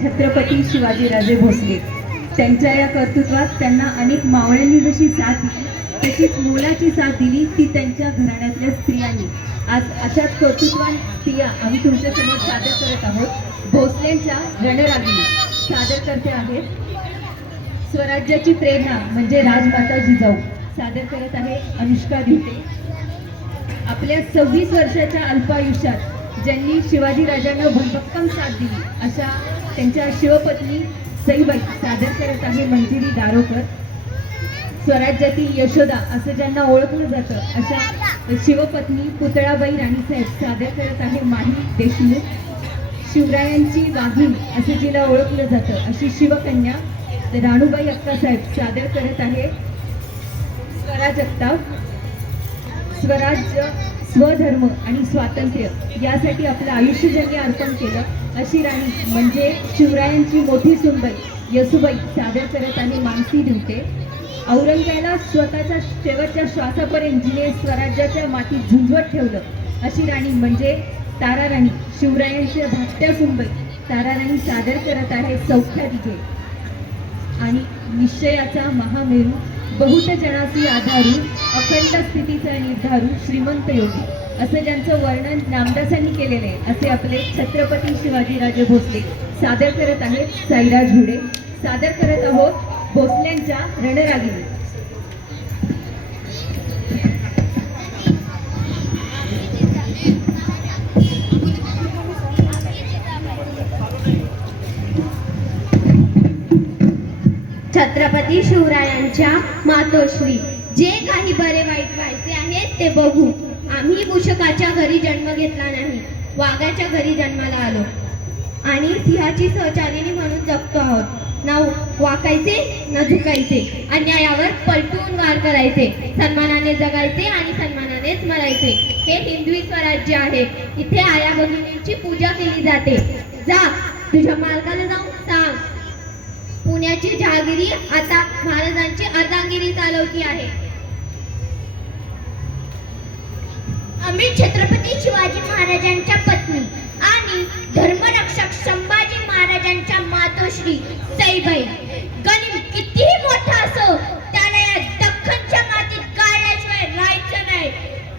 छत्रपती शिवाजीराजे भोसले. त्यांच्या या कर्तृत्वात त्यांना अनेक मावळ्यांनी जशी साथ दिली तशीच मोलाची साथ दिली ती त्यांच्या घराण्यातल्या स्त्रियांनी. आज अशाच कर्तृत्वान स्त्रिया आम्ही तुमच्यासमोर सादर करत आहोत. भोसलेंच्या रणरागिणी सादर करते आहेत स्वराज्याची प्रेरणा म्हणजे राजमाता जिजाऊ. सादर करत आहे अनुष्का धिटे. आपल्या 26 वर्षाच्या अल्पायुष्यात ज्यांनी शिवाजीराजांना भक्कम साथ दिली अशा त्यांच्या शिवपत्नी सईबाई सादर करत आहे मंजिरी दारोकर. स्वराज्यातील यशोदा असं ज्यांना ओळखलं जातं अशा शिवपत्नी पुतळाबाई राणीसाहेब सादर करत आहे माही देशमुख. शिवरायांची वाघीण असं जिला ओळखलं जातं अशी शिवकन्या राणूबाई अक्कासाहेब सादर करत आहे स्वराज जगताप. स्वराज्य, स्वधर्म आणि स्वातंत्र्य यासाठी आपलं आयुष्य ज्यांनी अर्पण केलं अशी राणी म्हणजे शिवरायांची मोठी सुनबाई येसूबाई सादर करत आहे मानसी ढुंके. औरंगजेबाला स्वतःच्या शेवटच्या श्वासापर्यंत जिने स्वराज्याच्या मातीत झुंजवत ठेवलं अशी राणी म्हणजे ताराराणी. शिवरायांच्या धाकट्या सुनबाई ताराराणी सादर करत आहे सौख्या दिघे. आणि निश्चयाचा महामेरू, बहुत जनासी आधारू, अखंड स्थितीचा निर्धारू, श्रीमंत योगी असं ज्यांचं वर्णन नामदासांनी केलेलं आहे असे आपले छत्रपती शिवाजीराजे भोसले सादर करत आहेत साईराज झुडे. सादर करत आहोत भोसल्यांच्या रणरागिणी. छत्रपती शिवरायांच्या मातोश्री. जे काही बरे वाईट व्हायचे आहे ते बघू. आम्ही मूषकाच्या घरी जन्म घेतला नाही, वाघाच्या घरी जन्माला आलो आणि सिंहाची सहचारिणी म्हणून जगतो आहोत. ना वाकायचे ना झुकायचे, अन्यायावर पलटून वार करायचे, सन्मानाने जगायचे आणि सन्मानानेच मरायचे. हे हिंदवी स्वराज्य आहे. इथे आया भगिनींची पूजा केली जाते. जा तुझ्या मालकाला जाऊन सांग पुण्याची जहागिरी आता महाराजांची अर्धांगिरी चालवती आहे. आम्ही छत्रपती शिवाजी महाराजांच्या पत्नी आणि धर्मरक्षक संभाजी महाराजांच्या मातोश्री सईबाई. गनिम कितीही मोठा असो त्याला या दख्खनच्या मातीत गाळल्याशिवाय राहायचं नाही.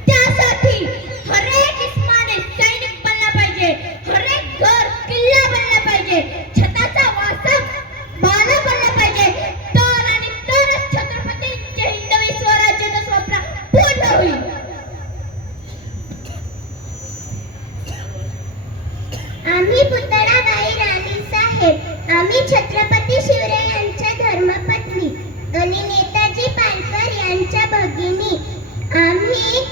त्यासाठी हरेक इस्माने सैनिक बनला पाहिजे, हरेक घर किल्ला बनला पाहिजे, छताचा वासा बाला बनला पाहिजे. तर आणि तरच छत्रपतींचे हिंदवी स्वराज्याचं स्वप्न पूर्ण होईल. आम्ही पुतळाबाई राणीसाहेब, आम्ही छत्रपती शिवरायांच्या धर्मपत्नी आणि नेताजी पालकर यांच्या भगिनी. आम्ही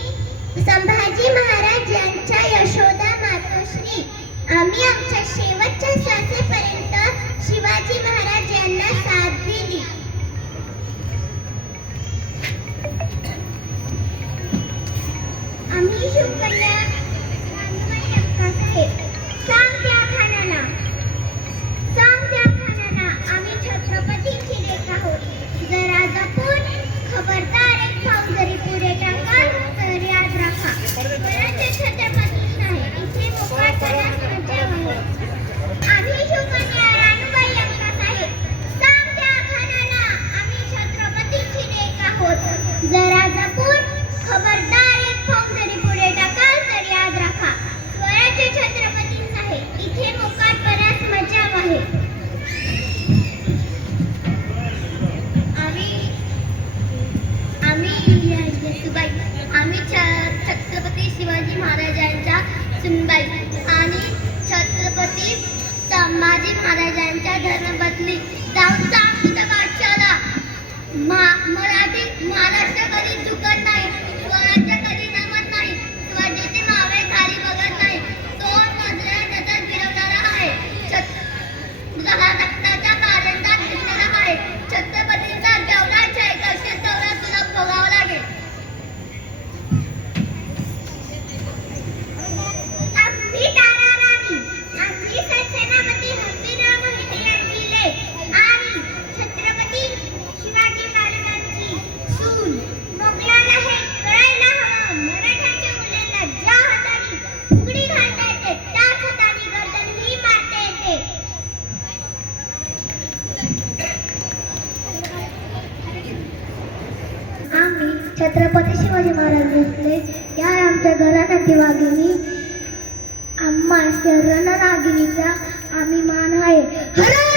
संभाजी महाराज यांच्या यशोदा मातोश्री. आम्ही आमच्या शेवटच्या श्वासेपर्यंत शिवाजी महाराज यांना साथ दिली. आम्ही शिवकन्या राणूबाई अक्कासाहेब. सांग त्या खानाला, सांग त्या खानाला आम्ही छत्रपतीची लेक आहोत. जरा जपून खबरदार एक पाऊल जरी पुढे टाकाल तर याद राखा स्वराज्य छत्रपती नाही, इथे मोकाटपणास मजा आहे. आम्ही शिवकन्या राणूबाई अक्कासाहेब. सांग त्या खानाला आम्ही छत्रपतीची लेक आहोत. जरा जपून खबरदार एक पाऊल जरी पुढे टाकाल तर याद राखा स्वराज्य छत्रपती इथे मोकाटपणास मजा आहे. आम्ही छत्रपती शिवाजी महाराजांच्या सुनबाई आणि छत्रपती संभाजी महाराजांच्या धर्मपत्नी. जाऊन सांग तिथं बादशाला मराठी महाराष्ट्र कधी चुकत नाही, स्वराज्य कधी नमत नाही, स्वराज्याचे मावे खाली बघत नाही. रक्ताच्या कारंजात दिसलेला आहे. छत्रपतींचा जेवढा छय करशील तेवढा तुला भोगावं लागेल. आम्ही ताराराणी, आम्ही सेनापती हंबीरराव मोहिते यांची लेक. छत्रपती शिवाजी महाराज भोसले या आमच्या घराण्याची वाघिणी. आम्हा रणरागिणीचा आम्ही मान आहे. हर